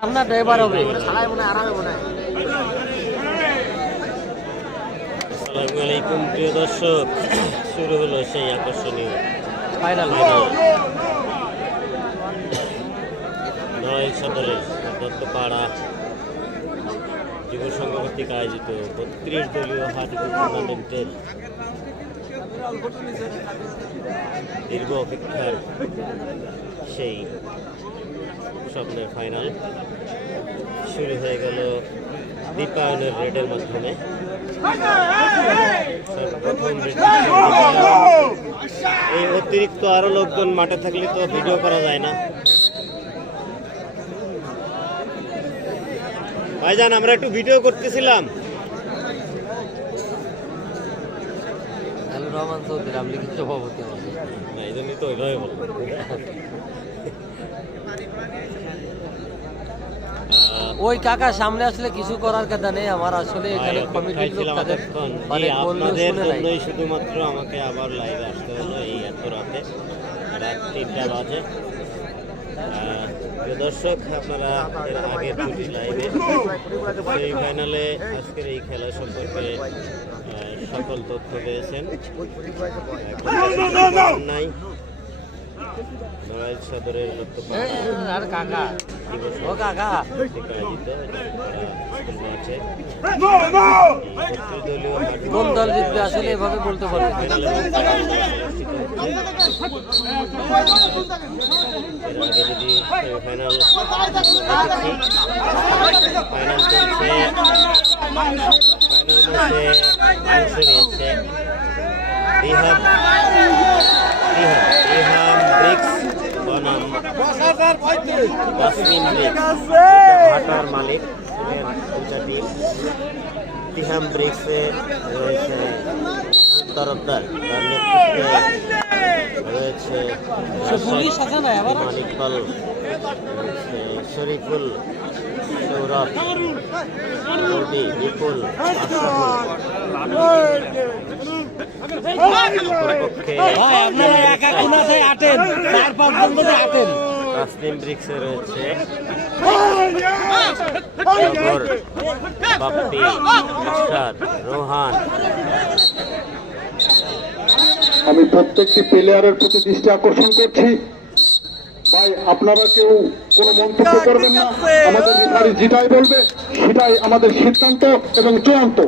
আপনার ড্রাইভার হবে। আসসালামু আলাইকুম প্রিয় দর্শক। শুরু হলো সেই আকর্ষণীয় ফাইনাল ফাইনাল নড়াইল সদরের দত্তপাড়া যুব সংঘ কর্তৃক আয়োজিত বত্রিশ দলীয় হাট টুর্নামেন্টের দীর্ঘ অপেক্ষার সেই স্বপ্নের ফাইনাল শুরু হয়ে গেল দীপায়নের রেডের মাধ্যমে। এই অতিরিক্ত আরও লোকজন মাঠে থাকলে তো ভিডিও করা যায় না। ভাইজান আমরা একটু ভিডিও করতেছিলাম। রহমান চৌধুরী আপনি কি সভাপতি। এই জন্যই তো ওইভাবে বলব ওই কাকা সামনে আসলে কিছু করার কথা নেই আমার আসলে এখানে ভাই, কমিটির লোক তাদের মানে এই আপনাদের শুনে নাই। জন্যই শুধুমাত্র আমাকে আবার লাইভে আসতে হলো এই এত রাতে। রাত তিনটা বাজে। দর্শক আপনারা এর আগের দুটি লাইভে সেই ফাইনালে আজকের এই খেলা সম্পর্কে সকল তথ্য পেয়েছেন। নাই। নড়াইল সদরের আর কাকা। ও কাকা কোন দল জিতবে আসলে এভাবে বলতে পারবে। ফাইনাল ফাইনাল ব্রিক্স ভাটার মালিক দুটা টিম তিহাম ব্রিক্সে রয়েছে তরফদার তার নেতৃত্বে রয়েছে রয়েছে শরীফুল সৌরভ রবি বিপুল পক্ষে আপনারা একা কোনাতে আটেন চার পাঁচ জন আটেন। তাসনিম ব্রিক্সে রয়েছে। বাপ্পি রোহান। আমি প্রত্যেকটি প্লেয়ারের প্রতি দৃষ্টি আকর্ষণ করছি। ভাই আপনারা কেউ কোনো মন্তব্য করবেন না। আমাদের রেফারি যেটাই বলবে সেটাই আমাদের সিদ্ধান্ত এবং চূড়ান্ত।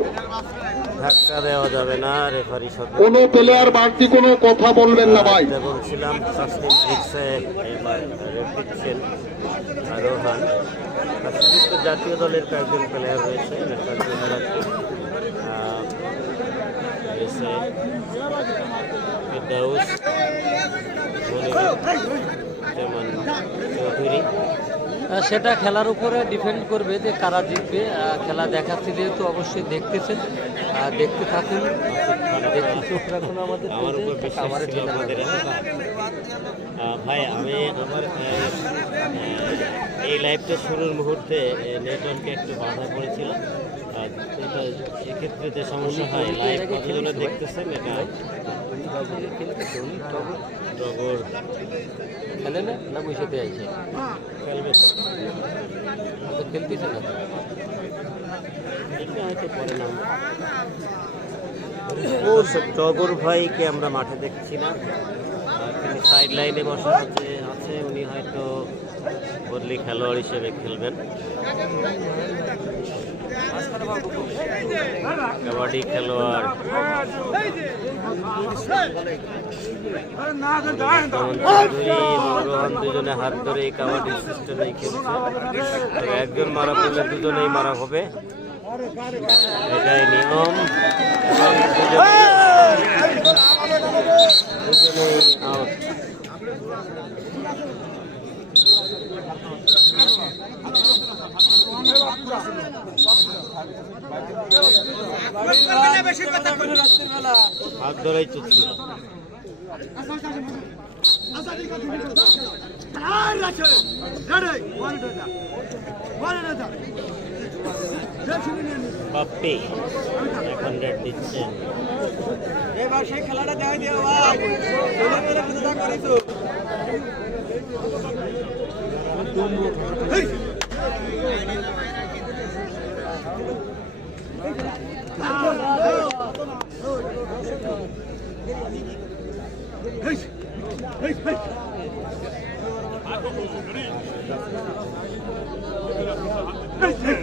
ধাক্কা দেওয়া যাবে না রেফারি কোনো প্লেয়ার বাড়তি কোনো কথা বলবেন না ভাই। বলছিলাম তাসনিম ব্রিক্সে এবার রেড দিচ্ছেন রোহান। তাসনিম তো জাতীয় দলের কয়েকজন প্লেয়ার রয়েছে রয়েছে চৌধুরী। সেটা খেলার উপরে ডিপেন্ড করবে যে কারা জিতবে। খেলা দেখাচ্ছে যেহেতু অবশ্যই দেখতেছেন। দেখতে থাকুন। দেখতে চোখ রাখুন আমাদের আমার উপর আমার। আপনাদের ভাই আমি আমার এই লাইভটা শুরুর মুহূর্তে নেটওয়ার্কে একটু বাধা পড়েছিল। আর এটা এক্ষেত্রে যে সমস্যা হয় লাইভ কতজনে দেখতেছেন এটা টগর টগর খেলে না? না বসে পেয়েছে। খেলবে। খেলতেছে না। টগর ভাইকে আমরা মাঠে দেখছি না। তিনি সাইড লাইনে বসা আছে আছে, উনি হয়তো বদলি খেলোয়াড় হিসেবে খেলবেন। কাবাডি খেলোয়াড়। দুজনে হাত ধরে কাবাডি সিস্টেমেই খেলছে। একজন মারা পড়লে দুজনেই মারা হবে। এটাই নিয়ম এবং দুজনেই- দুজনেই আউট হাত ধরেই চুচ্ছিল বাপ্পি এখন রেট দিচ্ছেন সেই খেলাটা দেওয়া দিও Hey! Hey! Hey! Hey! Hey!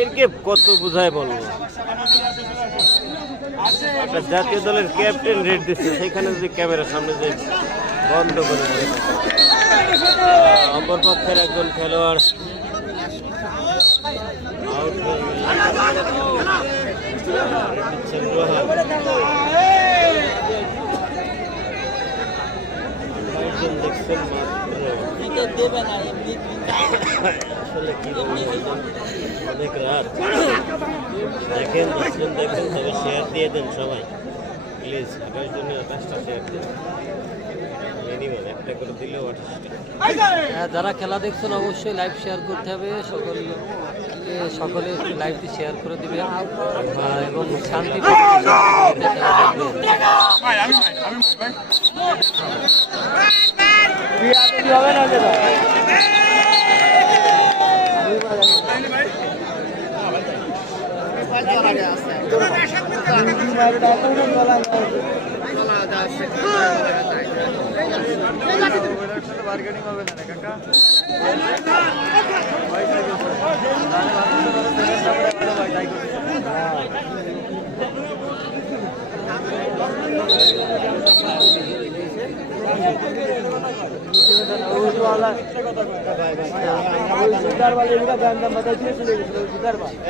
এরকে কত বুঝায় বলব একটা জাতীয় দলের ক্যাপ্টেন রেড দিচ্ছে, সেখানে যদি ক্যামেরার সামনে যে বন্ধ করে দেয়। অপর পক্ষের একজন খেলোয়াড়। দিচ্ছেন রোহান। কয়েকজন দেখছেন আসলে কি অনেক রাত দেখেন দেখছেন দেখেন তবে শেয়ার দিয়ে দেন সবাই। প্লিজ আঠাশ জনের আঠাশটা শেয়ার দেন। মিনিমাম একটা করে দিলেও আঠাশটা হ্যাঁ, যারা খেলা দেখছেন অবশ্যই লাইভ শেয়ার করতে হবে। সকল সকলে একটু লাইভটি শেয়ার করে দিবেন এবং শান্তি বার্গেনিং হবে না কাকা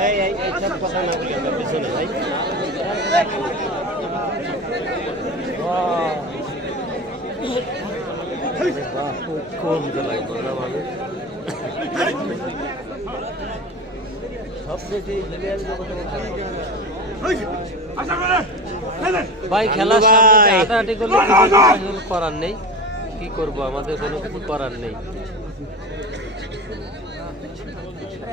এই এই সব কথা না বলি আমরা পিছনে ভাই কম লাগবে না মানুষ ভাই। সামনে হাঁটাহাঁটি করলে করার নেই কি করব? আমাদের কোনো কিছু করার নেই।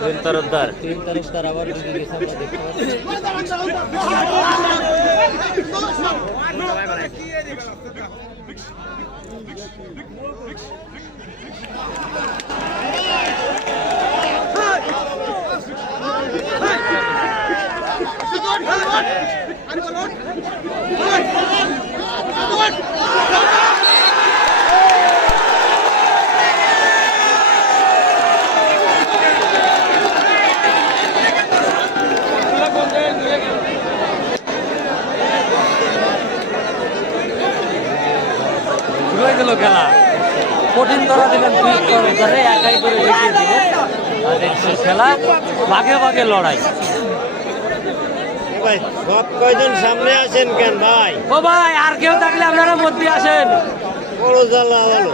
তিন তরফদার। তিন তরফদার আবার দেখতে পাচ্ছি শুরু হয়ে গেল খেলা কঠিন ধরা দিলেন দুই একাই করে দেখিয়ে খেলা বাঘে বাঘে লড়াই। এ ভাই সব কয়জন সামনে আছেন কেন ভাই? ও ভাই আর কেউ থাকলে আপনারা মধ্যে আসেন। বড় জ্বালা হলো।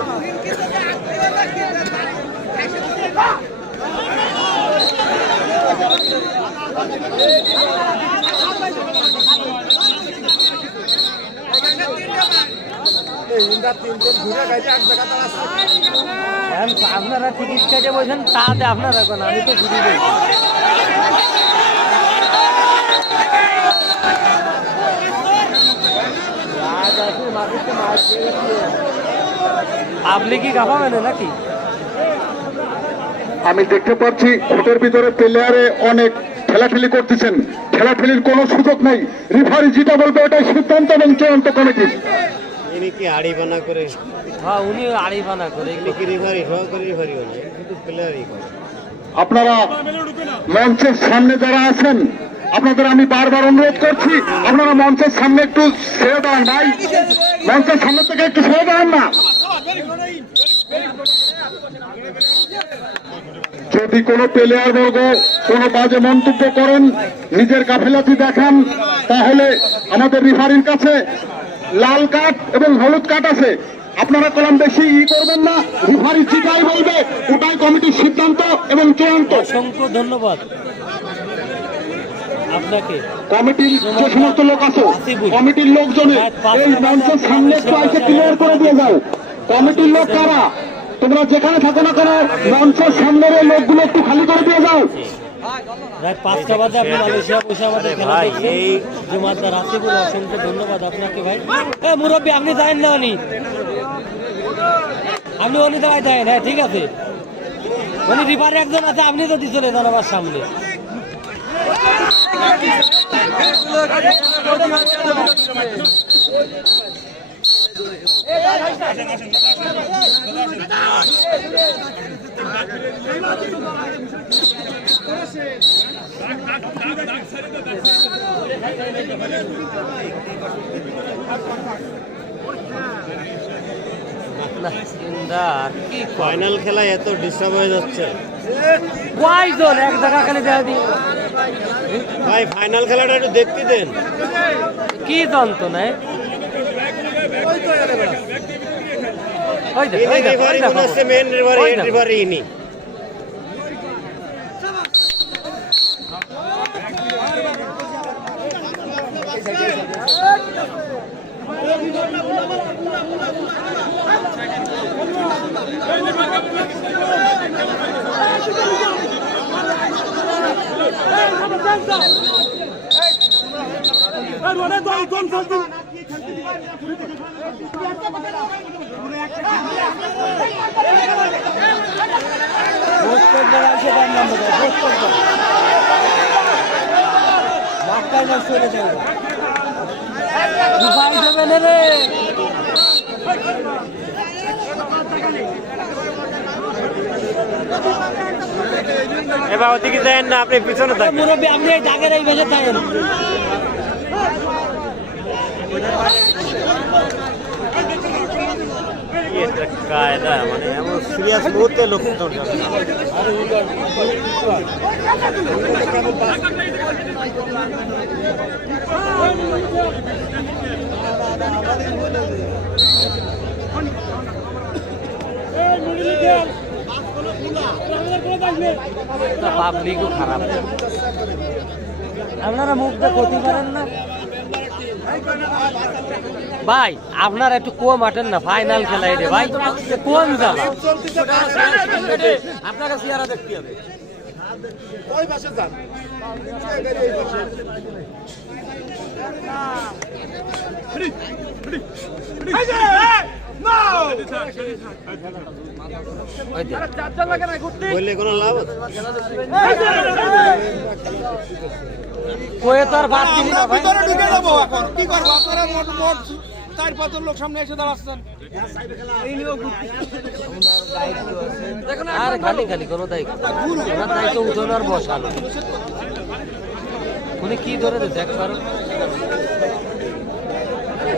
এখন আপনারা টিকিট কেটে বলছেন তাতে আপনারা এখন আমি তো আপনি কি গাফাবেন নাকি? আমি দেখতে পাচ্ছি, কোর্টের ভিতরে প্লেয়ারে অনেক ঠেলাঠেলি করতেছেন। ঠেলাঠেলির কোনো সুযোগ নেই। রিফারি যেটা বলবে, ওটাই সিদ্ধান্ত এবং চূড়ান্ত কমিটির ইনি কি আড়ি বানা করে? হ্যাঁ উনি আড়িফানা করে। ইনি কি রিফারিও না ইনি শুধু প্লেয়ারই করে আপনারা মঞ্চের সামনে যারা আছেন আপনাদের আমি বারবার অনুরোধ করছি আপনারা মঞ্চের সামনে একটু ছেড়ে দাঁড়ান ভাই। মঞ্চের সামনে থেকে একটু ছেড়ে দাঁড়ান না। যদি কোনো প্লেয়ার বর্গ কোনো বাজে মন্তব্য করেন নিজের গাফিলাতি দেখান তাহলে আমাদের রিফারির কাছে লাল কাঠ এবং হলুদ কাঠ আছে। আপনারা কলম বেশি ই করবেন না রিফারি যেটাই বলবে ওটাই কমিটির সিদ্ধান্ত এবং চূড়ান্ত। অসংখ্য ধন্যবাদ। আপনাকে। কমিটির যে সমস্ত লোক আছে কমিটির এই মঞ্চের সামনে একটু ক্লিয়ার করে দিয়ে যাও। কমিটির লোক কারা? তোমরা যেখানে থাকো না কেন মঞ্চের সামনের লোকগুলো একটু খালি করে দিয়ে যাও। রাত পাঁচটা বাজে আপনি মালয়েশিয়া বসে আমাদের খেলা এই- জুমাদার রাসিবুল অসংখ্য ধন্যবাদ আপনাকে ভাই। এ মুরব্বী আপনি যায়েন না উনি। আপনি উনি দাঁড়ায় যায়েন হ্যাঁ ঠিক আছে। উনি রিপারে একজন আছে আপনি যদি চলে যান আমার সামনে। না ইন্দার কি ফাইনাল খেলায় এত ডিস্টার্ব হয়ে যাচ্ছে। কয়জন এক জায়গা খালি দেওয়া দিই ভাই ফাইনাল খেলাটা একটু দেখতে দেন। কি যন্ত্রণায় ওই রেফারি মনে হচ্ছে মেন রেফারি ওই রেফারি ইনি পোস্ট করতে আছে তার নাম বোধ হয়, পোস্ট করতে। মাঠটায় না সরে যাবে উপায় দেবে রে এবার ওদিকে যান না আপনি পিছনে থাকেন। মুরব্বী আপনি এই দাগের এই ভেসে থাকেন। কায়দা মানে এমন সিরিয়াস মুহূর্তে লক্ষ্য করতে হবে না। পাবলিকও খারাপ। আপনারা মুখটা করতে পারেন না? ভাই আপনারা একটু কম আটেন না ফাইনাল খেলা এটা ভাই। কোন আপনার কাছে ইয়ারা দেখতে হবে। ওই দেখ। বললে কোনো লাভ আছে কয়ে তো আর বাদ দিলি না ভাই? ভিতরে ঢুকে যাব এখন। কি করব? আপনারা মোট মোট চার পাঁচজন লোক সামনে এসে দাঁড়াচ্ছেন। আর খালি খালি কোনো দায়িত্ব ওনার দায়িত্ব বসানো উনি কি ধরে দিচ্ছে একবার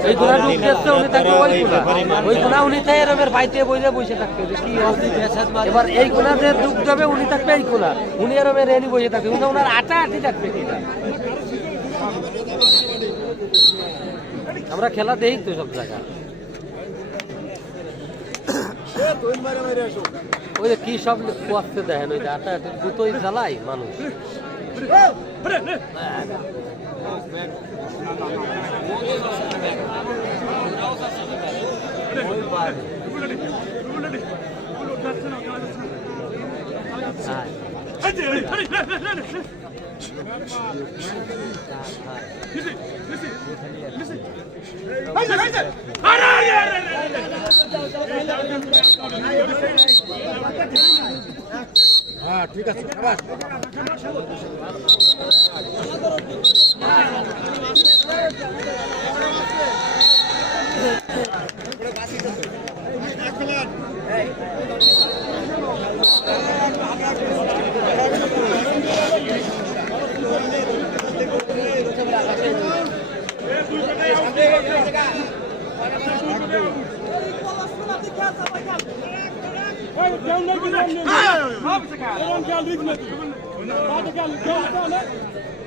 এই গুণা ঢুকতেছে উনি থাকবে ওই গুণা ওই গুণা উনি তাই এরমের বাইতে বইলে বসে থাকবে কি এবার এই গুণা যে ডুব যাবে উনি থাকবে এই গুণা উনি এরমের এনি বসে থাকবে। উনি ওনার আটা আটি থাকবে আমরা খেলা দেই তো সব জায়গা ওই কি সব করতে দেখেন, ওই আটা আটি দুটোই জ্বালাই মানুষ। হ্যাঁ, ঠিক আছে Hadi gel, gel, gel, gel.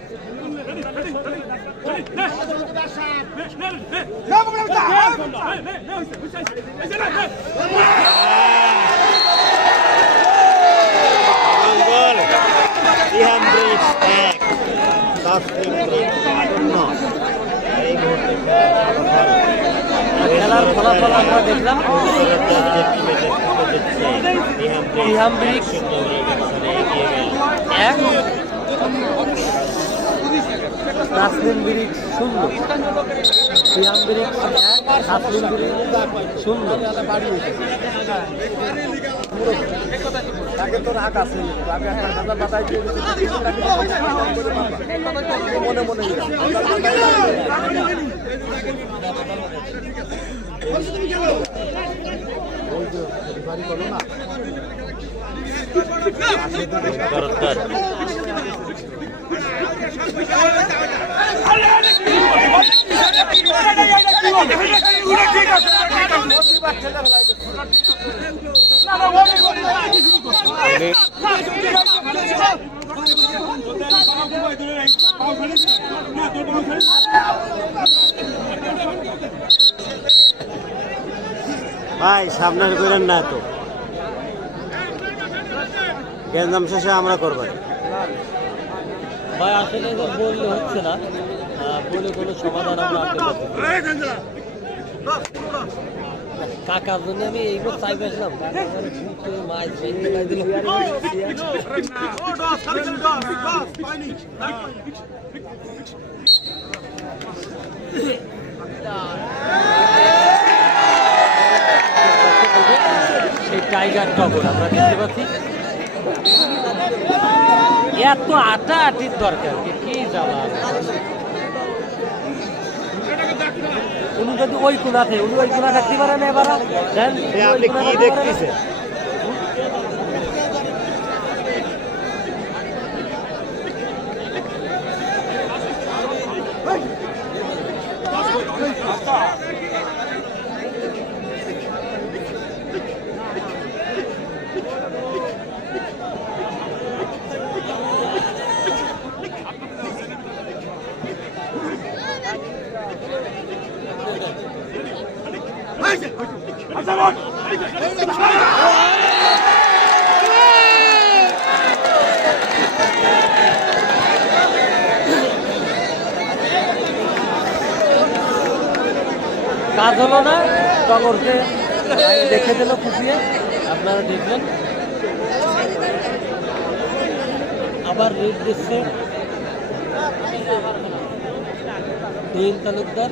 খেলার ফলাফল আমরা দেখলাম এক তাসলিম ব্রিজ শূন্য, সিয়াম ব্রিজ এক তাসলিম ব্রিজ শূন্য। তাকে তো রাগ আছে। আমি একটা কথা দিচ্ছি। মনে মনে করতার ভাই সাবধান করেন না তো। গেঞ্জাম শেষে আমরা করব। ভাই আসলে বললে হচ্ছে না। বলে কোনো সমাধান আমরা আনতে কাকার জন্য আমি এইবার চাই পেয়েছিলাম সেই টাইগার টগর আমরা দেখতে পাচ্ছি। এত আটা আটির দরকার কি কি জ্বালা? উনি যদি ওই কোনাতে উনি ওই কোনা থাকতে পারে না এবার আপনি কি দেখতেছেন কাজ হলো না টগরকে দেখে দিল খুশিয়ে আপনারা দেখলেন আবার রেট দিচ্ছে। তালুকদার।